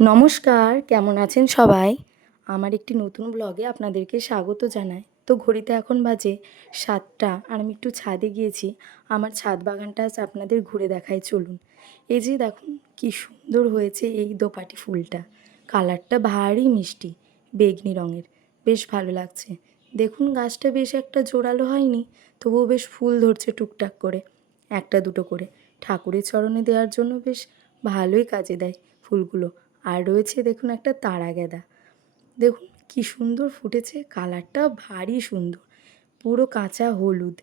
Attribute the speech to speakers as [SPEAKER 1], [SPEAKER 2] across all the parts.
[SPEAKER 1] নমস্কার, কেমন আছেন সবাই? আমার একটি নতুন ব্লগে আপনাদেরকে স্বাগত জানাই। তো ঘড়িতে এখন বাজে সাতটা আর আমি একটু ছাদে গিয়েছি। আমার ছাদ বাগানটা আজ আপনাদের ঘুরে দেখাই, চলুন। এই যে দেখুন, কি সুন্দর হয়েছে এই দোপাটি ফুলটা। কালারটা ভারী মিষ্টি, বেগনি রঙের। বেশ ভালো লাগছে। দেখুন, গাছটা বেশ একটা জোরালো হয়নি, তবুও বেশ ফুল ধরছে টুকটাক করে। একটা দুটো করে। ঠাকুরের চরণে দেওয়ার জন্য বেশ ভালোই কাজে দেয় ফুলগুলো। আর রয়েছে দেখুন একটা তারা গেঁদা। দেখুন কি সুন্দর ফুটেছে কালারটা ভারী সুন্দর। পুরো কাঁচা হলুদ।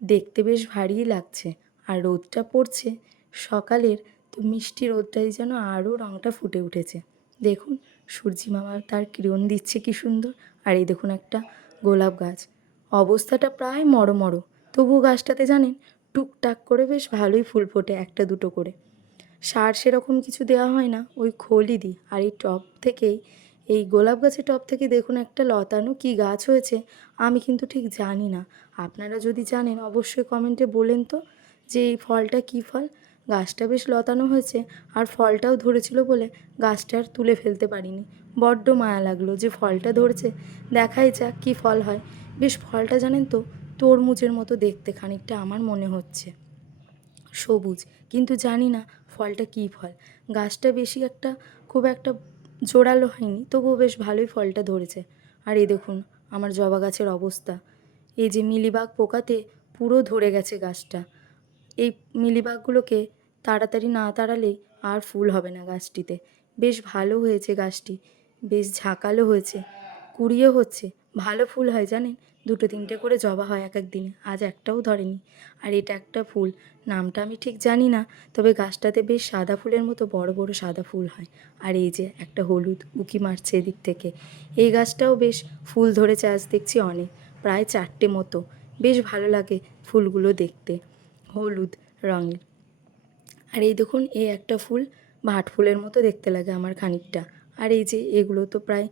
[SPEAKER 1] দেখতে বেশ ভারী লাগছে। আর রোদটা পড়ছে। সকালের তো মিষ্টি রোদটাই যেন আরও রঙটা ফুটে উঠেছে। দেখুন সূর্যি মামা তার কিরণ দিচ্ছে কি সুন্দর। আর এই দেখুন একটা গোলাপ গাছ। অবস্থাটা প্রায় মরো মরো তবুও গাছটাতে জানেন টুকটাক করে বেশ ভালোই ফুল ফোটে একটা দুটো করে। সার সেরকম কিছু দেওয়া হয় না, ওই খোলই দিই। আর এই টব থেকেই, এই গোলাপ গাছের টব থেকে দেখুন একটা লতানো কি গাছ হয়েছে, আমি কিন্তু ঠিক জানি না। আপনারা যদি জানেন, অবশ্যই কমেন্টে বলেন তো, যে এই ফলটা কী ফল? গাছটা বেশ লতানো হয়েছে, আর ফলটাও ধরেছিল বলে গাছটা আর তুলে ফেলতে পারিনি। বড্ড মায়া লাগল যে ফলটা ধরেছে, দেখাই যাক কী ফল হয়। বেশ ফলটা জানেন তো, তরমুজের মতো দেখতে খানিকটা আমার মনে হচ্ছে। সবুজ, কিন্তু জানি না ফলটা কী ফল? গাছটা বেশি একটা, খুব একটা জোরালো হয়নি, তবুও বেশ ভালোই ফলটা ধরেছে। আর এই দেখুন, আমার জবা গাছের অবস্থা। এই যে মিলিবাগ পোকাতে পুরো ধরে গেছে গাছটা। এই মিলিবাগগুলোকে তাড়াতাড়ি না তাড়ালেই আর ফুল হবে না গাছটিতে। বেশ ভালো হয়েছে গাছটি, বেশ ঝাঁকালো হয়েছে কুড়িয়ে হচ্ছে। ভালো ফুল হয় জানেন? দুটো তিনটে করে জবা হয় এক এক দিনে। আজ একটাও ধরেনি। আর এটা একটা ফুল। নামটা আমি ঠিক জানি না, তবে গাছটাতে বেশ সাদা ফুলের মতো বড় বড় সাদা ফুল হয়। আর এই যে একটা হলুদ উকি মারছে এদিক থেকে। এই গাছটাও বেশ ফুল ধরেছে আজ দেখছি অনেক। প্রায় চারটে মতো। বেশ ভালো লাগে ফুলগুলো দেখতে। হলুদ রঙের। আর এই দেখুন, এই একটা ফুল ভাট ফুলের মতো দেখতে লাগে আমার খানিকটা। আর এই যে এগুলো তো প্রায়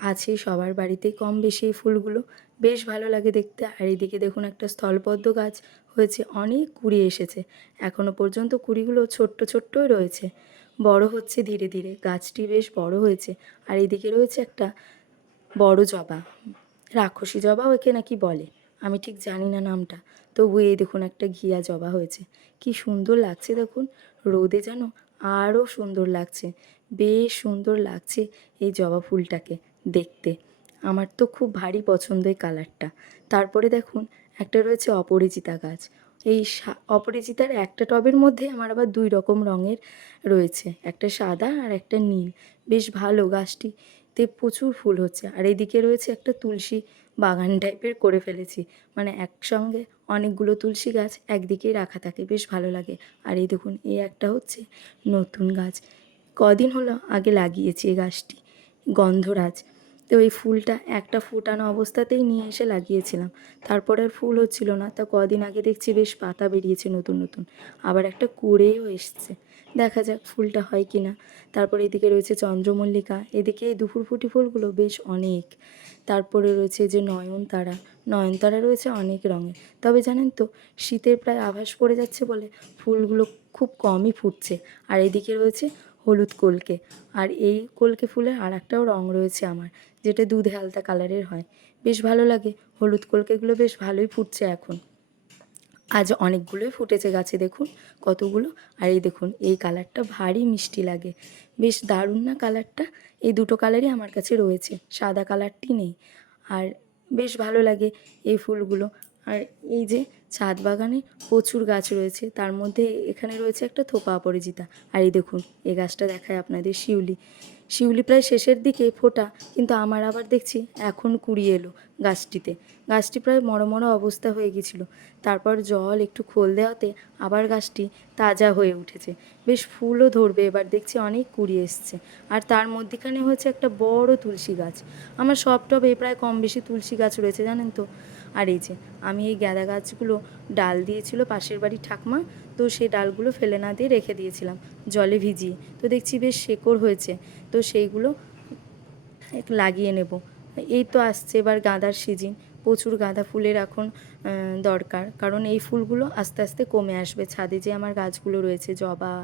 [SPEAKER 1] আছেই সবার বাড়িতেই কম বেশি এই ফুলগুলো। বেশ ভালো লাগে দেখতে। আর এইদিকে দেখুন একটা স্থলপদ্ম গাছ হয়েছে, অনেক কুড়ি এসেছে। এখনও পর্যন্ত কুড়িগুলো ছোট্ট ছোট্টই রয়েছে। বড় হচ্ছে ধীরে ধীরে। গাছটি বেশ বড় হয়েছে। আর এইদিকে রয়েছে একটা বড় জবা। রাক্ষসী জবা ওকে নাকি বলে। আমি ঠিক জানি না নামটা। তবু এই দেখুন একটা ঘিয়া জবা হয়েছে। কি সুন্দর লাগছে দেখুন। রোদে যেন আরও সুন্দর লাগছে। বেশ সুন্দর লাগছে এই জবা ফুলটাকে। দেখতে। আমার তো খুব ভারী পছন্দ এই কালারটা। তারপরে দেখুন, একটা রয়েছে অপরিচিতা গাছ। এই সা অপরাজিতার একটা টবের মধ্যে আমার আবার দুই রকম রঙের রয়েছে। একটা সাদা আর একটা নীল। বেশ ভালো গাছটিতে প্রচুর ফুল হচ্ছে। আর এদিকে রয়েছে একটা তুলসী বাগান টাইপের করে ফেলেছি। মানে একসঙ্গে অনেকগুলো তুলসী গাছ একদিকেই রাখা থাকে। বেশ ভালো লাগে। আর এই দেখুন এই একটা হচ্ছে নতুন গাছ। কদিন হলো আগে লাগিয়েছি এই গাছটি। গন্ধরাজ। তো এই ফুলটা একটা ফুটানো অবস্থাতেই নিয়ে এসে লাগিয়েছিলাম। তারপর আর ফুল হচ্ছিল না। তা কদিন আগে দেখছি বেশ পাতা বেরিয়েছে নতুন নতুন। আবার একটা কুড়েও এসছে। দেখা যাক ফুলটা হয় কি না তারপর এদিকে রয়েছে চন্দ্রমল্লিকা। এদিকে এই দুপুর ফুটি ফুলগুলো বেশ অনেক। তারপরে রয়েছে যে নয়নতারা। নয়নতারা রয়েছে অনেক রঙের। তবে জানেন তো, শীতের প্রায় আভাস পড়ে যাচ্ছে বলে ফুলগুলো খুব কমই ফুটছে। আর এদিকে রয়েছে হলুদ কলকে। আর এই কলকে ফুলের আর একটাও রঙ রয়েছে আমার, যেটা দুধে আলতা কালারের হয়। বেশ ভালো লাগে, হলুদ কলকেগুলো বেশ ভালোই ফুটছে এখন। আজ অনেকগুলোই ফুটেছে গাছে, দেখুন কতগুলো। আর এই দেখুন, এই কালারটা ভারী মিষ্টি লাগে। বেশ দারুণ না কালারটা? এই দুটো কালারই আমার কাছে রয়েছে, সাদা কালারটি নেই। আর বেশ ভালো লাগে এই ফুলগুলো। আর এই যে ছাদ বাগানে প্রচুর গাছ রয়েছে। তার মধ্যে এখানে রয়েছে একটা থোপা অপরাজিতা। আর এই দেখুন এই গাছটা দেখায় আপনাদের শিউলি। শিউলি প্রায় শেষের দিকে ফোটা, কিন্তু আমার আবার দেখছি এখন কুড়িয়ে এলো গাছটিতে। গাছটি প্রায় মরো মরো অবস্থা হয়ে গেছিল তারপর জল, একটু খোল দেওয়াতে আবার গাছটি তাজা হয়ে উঠেছে। বেশ ফুলও ধরবে, এবার দেখছি অনেক কুড়ি এসছে। আর তার মধ্যেখানে হয়েছে একটা বড় তুলসী গাছ। আমার সব টবে প্রায় কম বেশি তুলসী গাছ রয়েছে, জানেন তো? আর এই যে, আমি এই গাঁদা গাছগুলো ডাল দিয়েছিল পাশের বাড়ির ঠাকমা, তো সেই ডালগুলো ফেলে না দিয়ে রেখে দিয়েছিলাম, জলে ভিজিয়ে। তো দেখছি বেশ শেকড় হয়েছে, তো সেইগুলো লাগিয়ে নেব। এই তো আসছে এবার গাঁদার সিজন, প্রচুর গাঁদা ফুলের এখন দরকার, কারণ এই ফুলগুলো আস্তে আস্তে কমে আসবে। ছাদে যে আমার গাছগুলো রয়েছে, জবা,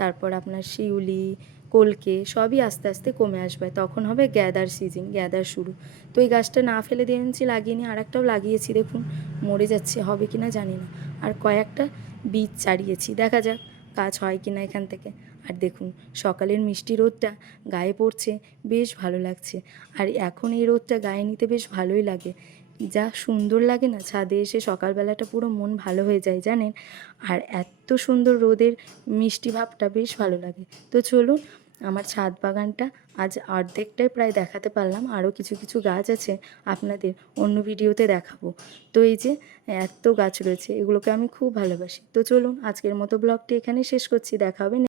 [SPEAKER 1] তারপর আপনার শিউলি কলকে সবই আস্তে আস্তে কমে আসবে। তখন হবে গ্যাদার সিজন গ্যাদার শুরু। তো এই গাছটা না ফেলে দিয়ে এনেছি লাগিয়ে নিয়ে আর একটাও লাগিয়েছি দেখুন, মরে যাচ্ছে, হবে কি না জানি না। আর কয়েকটা বীজ চাড়িয়েছি দেখা যাক কাজ হয় কি না এখান থেকে। আর দেখুন, সকালের মিষ্টি রোদটা গায়ে পড়ছে, বেশ ভালো লাগছে। আর এখন এই রোদটা গায়ে নিতে বেশ ভালোই লাগে। যা সুন্দর লাগে না, ছাদে এসে সকালবেলাটা পুরো মন ভালো হয়ে যায় জানেন? আর এত সুন্দর রোদের মিষ্টি ভাবটা বেশ ভালো লাগে। তো চলুন আমার ছাদ বাগানটা আজ অর্ধেকটাই প্রায় দেখাতে পারলাম, আরও কিছু কিছু গাছ আছে আপনাদের অন্য ভিডিওতে দেখাবো। তো এই যে এত গাছ রয়েছে, এগুলোকে আমি খুব ভালোবাসি। তো চলুন আজকের মতো ব্লগটি এখানে শেষ করছি, দেখা হবে